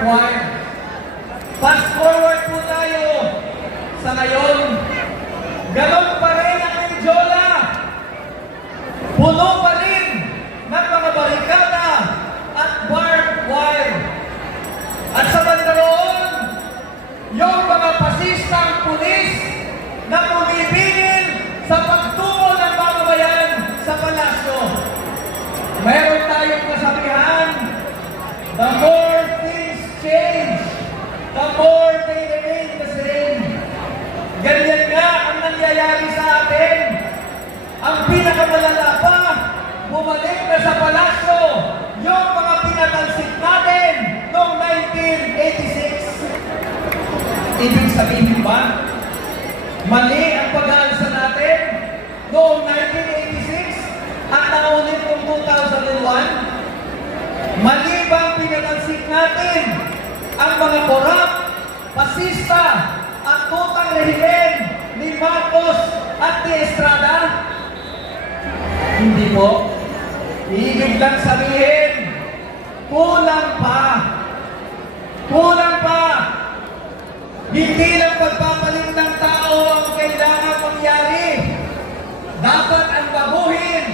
barbed wire. Fast forward po tayo sa ngayon. Ganon pa rin ang Menjola. Puno pa rin ng mga barikada at barbed wire. At sa banda roon, yung mga pasistang pulis na pumipigil sa pagtungo ng mamamayan sa palasyo. Meron tayong kasabihan, the more things change, the more they remain the same. Ganyan nga ang nangyayari sa atin. Ang pinakamalala pa, bumalik na sa palasyo yung mga pinatalsik natin noong 1986. Ibig sabihin ba, mali ang pag-aalsa natin noong 1986 at naulit noong 2001? Mali ba ang pinatalsik natin ang mga korap, pasista at tutang rehimen ni Marcos at ni Estrada? Hindi po. Ibig lang sabihin, kulang pa. Kulang pa. Hindi lang pagpapalit ng tao ang kailangan mangyari. Dapat ang baguhin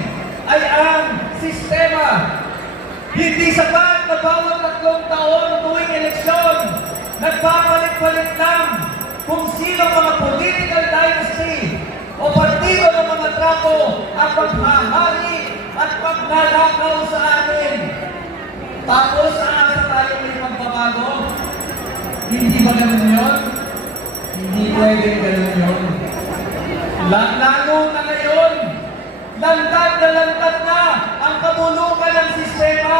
ay ang sistema. Hindi sapat na bawat 3 taon tuwing eleksyon, nagpapalit-palit lang kung sino mga political dynasty o partido ng mga trapo ang maghahari at magnanakaw sa atin. Tapos aasa tayo may magbabago? Hindi ba ganun yun? Hindi pwedeng ganun yun. Lalo na ngayon, lantad na ang kabulukan ng sistema.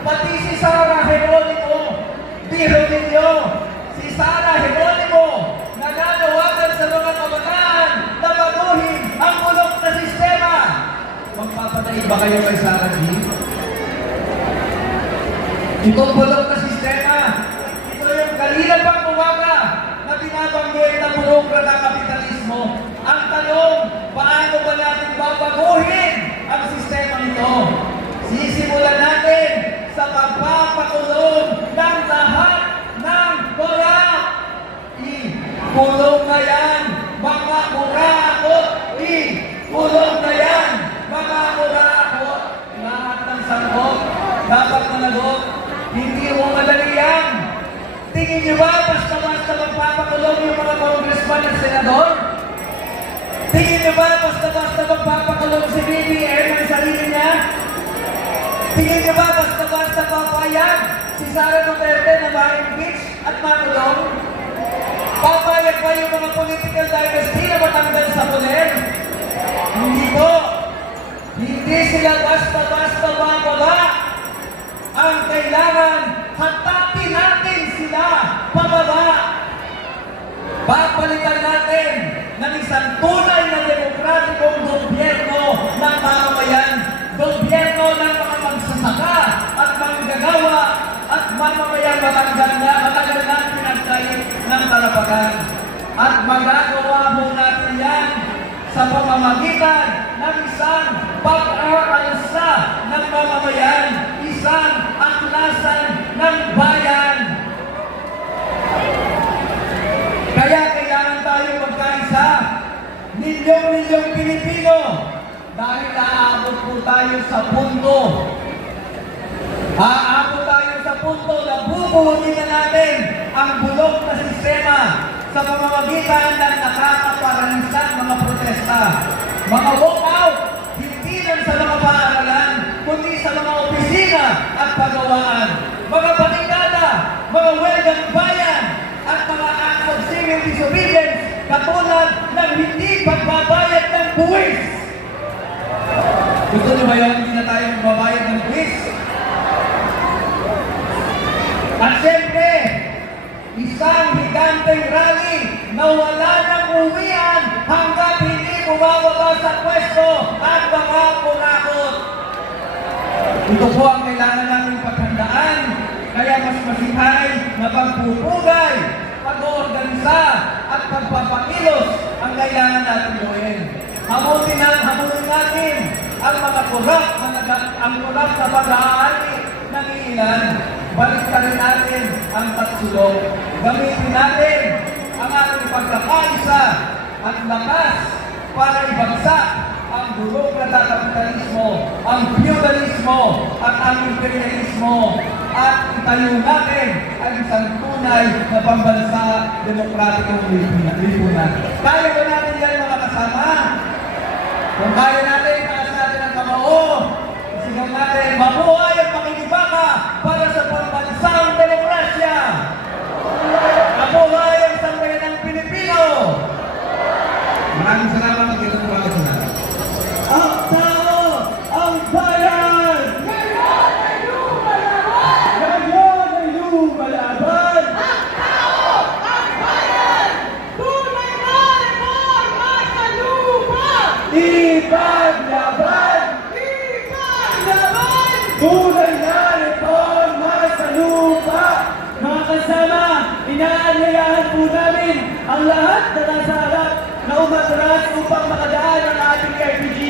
Pati si Sara Geronimo, biro ninyo, si Sara Geronimo, nananawagan sa mga kabataan na baguhin ang bulok na sistema. Magpapatay ba kayo kay Sara G? Itong bulok na sistema, ito yung kanina pang umaga na binabanggit na burokrata kapitalismo. Ang tanong, paano ba natin babaguhin ang sistema nito? Sisimulan natin sa pagpapakulong ng lahat ng korap. Kulong na yan, mga kurakot. Kulong na yan, mga kurakot. Lahat ng sangkot, dapat managot. Hindi mo madali yan. Tingin niyo ba basta-basta magpapakulong yung mga congressman at senador? Tingin niyo ba basta-basta magpapakulong si BBM ang sarili niya? Tingin niyo ba basta-basta papayag si Sara Duterte na ma-impeach at makulong? Papayag ba yung mga political dynasty na matanggal sa poder? Hindi po. Hindi sila basta-basta bababa. Ang kailangan, hatakin natin sila pababa. Papalitan natin ng isang tunay na demokratikong gobyerno ng mamamayan. Gobyerno ng mga magsasaka at manggagawa at mamamayan matagal na pinagkait ng talapakan. At magagawa mo natin yan sa pamamagitan ng isang pag-aalsa ng mamamayan, isang aklasan ng bayan. Kaya kailangan tayo magkaisa, milyong-milyong Pilipino, dahil aabot po tayo sa punto. Aabot tayo sa punto na bubuhunin na natin ang bulok na sistema sa pamamagitan ng nakakaparalisang mga protesta. Mga walkout, hindi lang sa mga paaralan, kundi sa mga opisina at pagawaan. Mga barikada, mga welgang bayan, at mga acts of civil disobedience, katulad ng hindi pagbabayad ng buwis. Gusto niyo ba yun? Hindi na tayo magbabayad ng buwis? At siyempre, isang higanteng rally na wala nang uwian hanggat hindi bumababa sa pwesto at mga kurakot. Ito po ang kailangan namin paghandaan, kaya mas masihay na pagpupugay, pag-oorganisa at pagpapakilos ang kailangan natin gawin. Hamutin natin ang mga kurap na pag-aari ng ilan. baliktarin natin ang tatsulok. Gamitin natin ang ating pagkakaisa at lakas para ibagsak ang burokrata kapitalismo, ang feudalismo at ang imperialismo at itayo natin ang isang tunay na pambansa demokratikong lipunan. Kaya ba natin yan mga kasama? Kung kaya natin, taas natin ang kamao. Sigaw natin, mabuhay ang pakikibaka para sa pambansang demokrasya. Mabuhay ang sambayanang Pilipino. Maraming salamat at ito po ako na. Ang tao, ang bayan! Ngayon ay lumalaban! Ngayon ay lumalaban! Ang tao, ang bayan! Tunay na reforma sa lupa! Ipaglaban! Ipaglaban! Tunay na reforma sa lupa! Mga kasama, inaanyayahan po namin ang lahat na nasa harap na umatras upang makadaan ang ating RPG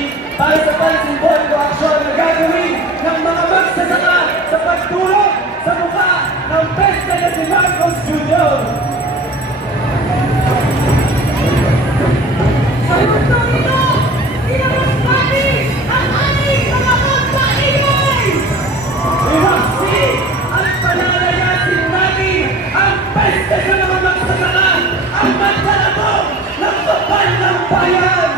para sa pansimbolo aksyon na gagawin ng mga magsasaka sa pagtulong sa mukha ng pesta na si Marcos Jr. Sa mundo ito, ilabas natin ang ating mga pagkaingay! Iwaksi at palalayasin natin ang pesta sa mga magsasaka ang maglalabong ng kapal ng bayan!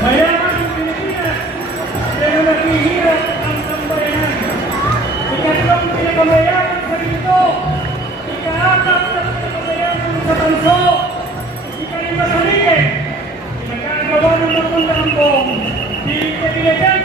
Mayaman ang Pilipinas, pero naghihirap ang sambayanan. Ikatlong pinakamayaman sa mundo, ika-apat na pinakamayaman sa bansa, ikalima sa liit, pinagkagawa ng matong kampong, di kailangan